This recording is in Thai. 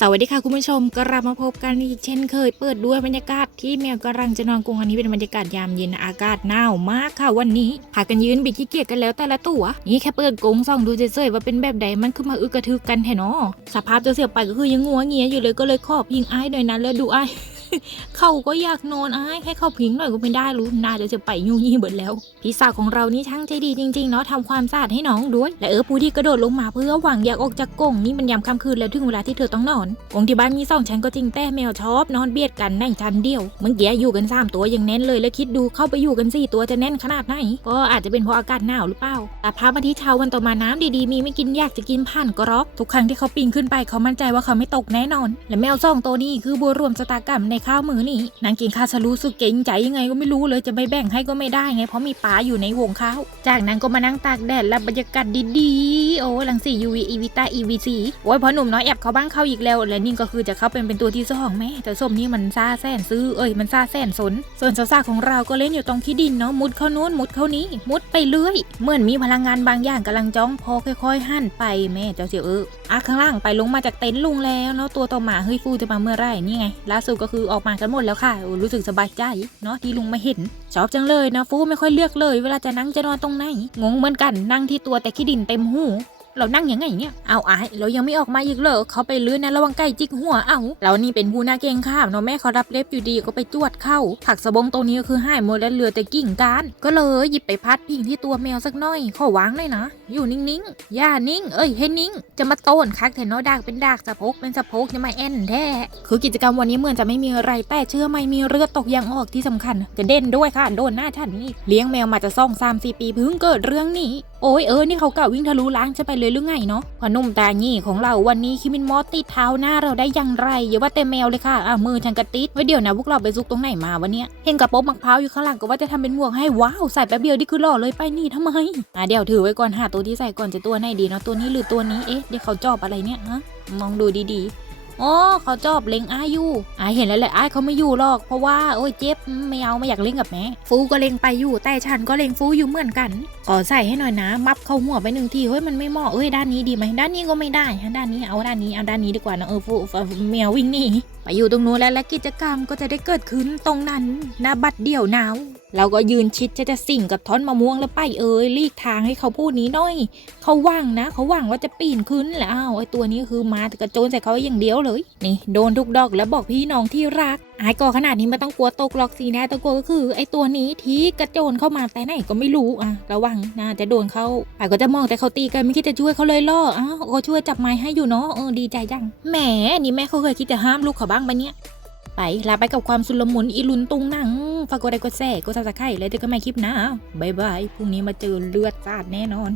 สวัสดีค่ะคุณผู้ชมกลับมาพบกันอีกเช่นเคย เปิดด้วยบรรยากาศที่แมวกำลังจะนอนกรงอันนี้เป็นบรรยากาศยามเย็นอากาศหนาวมากค่ะวันนี้พากันยืนบิดขี้เกียจกันแล้วแต่ละตัว นี่แค่เปิดกรงส่องดูเฉยๆว่าเป็นแบบใดมันขึ้นมาอึกระทึกกันแท้เนาะสภาพจะเสียไปก็คือยังงัวเงียอยู่เลยก็เลยขอพิงอ้ายหน่อยนะแล้วดูอ้าย เขาก็อยากนอนอ้ายให้เขาพิงหน่อยก็ไม่ได้รู้น่าจะจะไปยุ่งยี่เบิดแล้ว พี่สาวของเรานี่ช่างใจดีจริงๆเนาะทำความสะอาดให้น้องด้วย และเออผู้ที่กระโดดลงมาเพื่อหวังอยากออกจากกรงนี่มันยามค่ำคืนแล้วถึงเวลาที่เธอต้องนอนกรงที่บ้านมีสองชั้นก็จริงแต่แมวชอบ นอนเบียดกันในชั้นเดียวเมื่อกี้อยู่กันสามตัวยังแน่นเลยแล้วคิดดูเข้าไปอยู่กันสี่ตัวจะแน่นขนาดไหนก็อาจจะเป็นเพราะอากาศหนาวหรือเปล่าแต่พามาที่เช้าวันต่อมาน้ำดีๆมีไม่กินอยากจะกินผ่านกรอบทุกครั้งที่เขาปีนขึ้นไปเขามั่นใจว่าเขาไม่ตกแน่นอน และแมวสองตัวนี้คือบัวรวมสตากรรมในข้าวมือนี่นางกินข้าวสรู้สึกเก่งใจยังไงก็ไม่รู้เลยจะไม่แบ่งให้ก็ไม่ได้ไง เพราะมีปลาอยู่ในวงข้าว จากนั้นก็มานั่งตากแดดรับบรรยากาศดีๆ โอ้หลังสี UV อีวิตา EVC โอ้ยพอหนุ่มน้อยแอบเข้าบ้านเข้าอีกแล้ว และนี่ก็คือจะเข้าเป็นเป็นตัวที่สองแม่แต่ส้มนี่มันซาแสนซื้อเอ้ยมันซาแสนสน ส่วนสาวๆของเราก็เล่นอยู่ตรงขี้ดินเนาะมุดเข้านู้นมุดเข้านี้ มุดไปเรื่อยเหมือนมีพลังงานบางอย่างกำลังจ้องพอค่อยๆหั่นไปแม่เจ้าเสียวเอออะข้างล่างไปลงมาจากเต็นท์ลุงแล้วเนาะตัวต่อมาเฮ้ยฟูจะมาเมื่อไหร่นี่ไงล่าสุดก็คือออกมากันหมดแล้วค่ะ รู้สึกสบายใจเนาะที่ลุงมาเห็น ชอบจังเลยนะฟูไม่ค่อยเลือกเลย เวลาจะนั่งจะนอนตรงไหน งงเหมือนกันนั่งที่ตัวแต่ขี้ดินเต็มหู เรานั่งยังไงเนี่ยเอาอายเรายังไม่ออกมาอีกเหรอเขาไปลื้อนะระวังไก่จิกหัวเอาเรานี่เป็นผู้น้าเกงข้ามเนาะแม่เขารับเล็บอยู่ดีก็ไปจวดเข้า ผักสะบงตรงนี้ก็คือหายหมดแล้วเหลือแต่กิ่งก้าน ก็เลยหยิบไปพัดพิงที่ตัวแมวสักหน่อยขอวางหน่อยนะ อยู่นิ่งๆย่านิ่ง เอ้ยให้นิ่ง จะมาโต้นคักแทนเนาะดากเป็นดากสะโพกเป็นสะโพกจะมาแอนแท้คือกิจกรรมวันนี้เหมือนจะไม่มีอะไรแต่เชื่อไหมมีเลือดตกยางออกที่สำคัญกระเด็นด้วยค่ะโดนหน้าฉันนี่เลี้ยงแมวมาจะซ่องสามสี่ปีเพิ่งเกิดเรื่องนี้โอ้ยเออนี่เขากะวิ่งทะลุล้างจะไปเลยหรือไงเนาะพอนุ่มตาหนี่ของเราวันนี้คิมินมอสติดเท้าหน้าเราได้อย่างไรอย่าว่าแต่แมวเลยค่ะอะมือฉันกระติดไว้เดี๋ยวนะพวกเราไปซุกตรงไหนมาวันเนี้ยเห็นกระโปรงมะพร้าวอยู่ข้างหลังก็ว่าจะทำเป็นหมวกให้ว้าวใส่แป๊บเดียวนี่คือหล่อเลยไปนี่ทำไมอะเดี๋ยวถือไว้ก่อนหาตัวที่ใส่ก่อนจะตัวไหนดีเนาะตัวนี้หรือตัวนี้เอ๊ะเดี๋ยวเขาจอบอะไรเนี่ยฮะมองดูดีๆ อ๋อเขาจอบเล็งอ้ายอยู่อ้ายเห็นแล้วแหละอ้ายเขาไม่อยู่หรอก เพราะว่าโอ้ยเจ็บไม่เอาไม่อยากเล่นกับแม่ฟูก็เล็งไปอยู่ แต่ฉันก็เล็งฟูอยู่เหมือนกันขอใส่ให้หน่อยนะ มับเข้าหัวไปหนึ่งทีเฮ้ยมันไม่เหมาะเอ้ยด้านนี้ดีไหมด้านนี้ก็ไม่ได้ฮะด้านนี้เอาด้านนี้เอาด้านนี้ดีกว่านะเออฟูฟูแมววิ่งหนีไปอยู่ตรงนู้นแล้วและกิจกรรมก็จะได้เกิดขึ้นตรงนั้นหน้าบัดเดี่ยวหนาวเราก็ยืนชิดจะจะสิ่งกับท่อนมะม่วงแล้วไปเอ้ยลีกทางให้เขาพูดนี้หน่อย เขาหวังนะ เขาหวังว่าจะปีนขึ้นแล้วอ้าวไอ้ตัวนี้คือมาแต่กระโจนใส่เขาอย่างเดียวเลย นี่โดนทุกดอกแล้วบอกพี่น้องที่รักไอายก่อขนาดนี้ไม่ต้องกลัวตกหรอกสีแน่ต้องกลัวก็คือ ไอ้ตัวนี้ที่กระโจนเข้ามาแต่ไหนก็ไม่รู้อะระวังนะจะโดนเขาอายก็จะมองแต่เขาตีกันไม่คิดจะช่วยเขาเลยล่ออ้าวก็ช่วยจับไม้ให้อยู่เนาะเออดีใจจังแหมนี่แม่เขาเคยคิดจะห้ามลูกเขาบ้างปะเนี่ยไปลาไปกับความสุลมุนอีลุนตุงหนัง ฝากกดไลค์กดแชร์กดซับสไครต์แล้วเจอกันใหม่คลิปหน้าบ๊ายบายพรุ่งนี้มาเจอเลือดสาดแน่นอน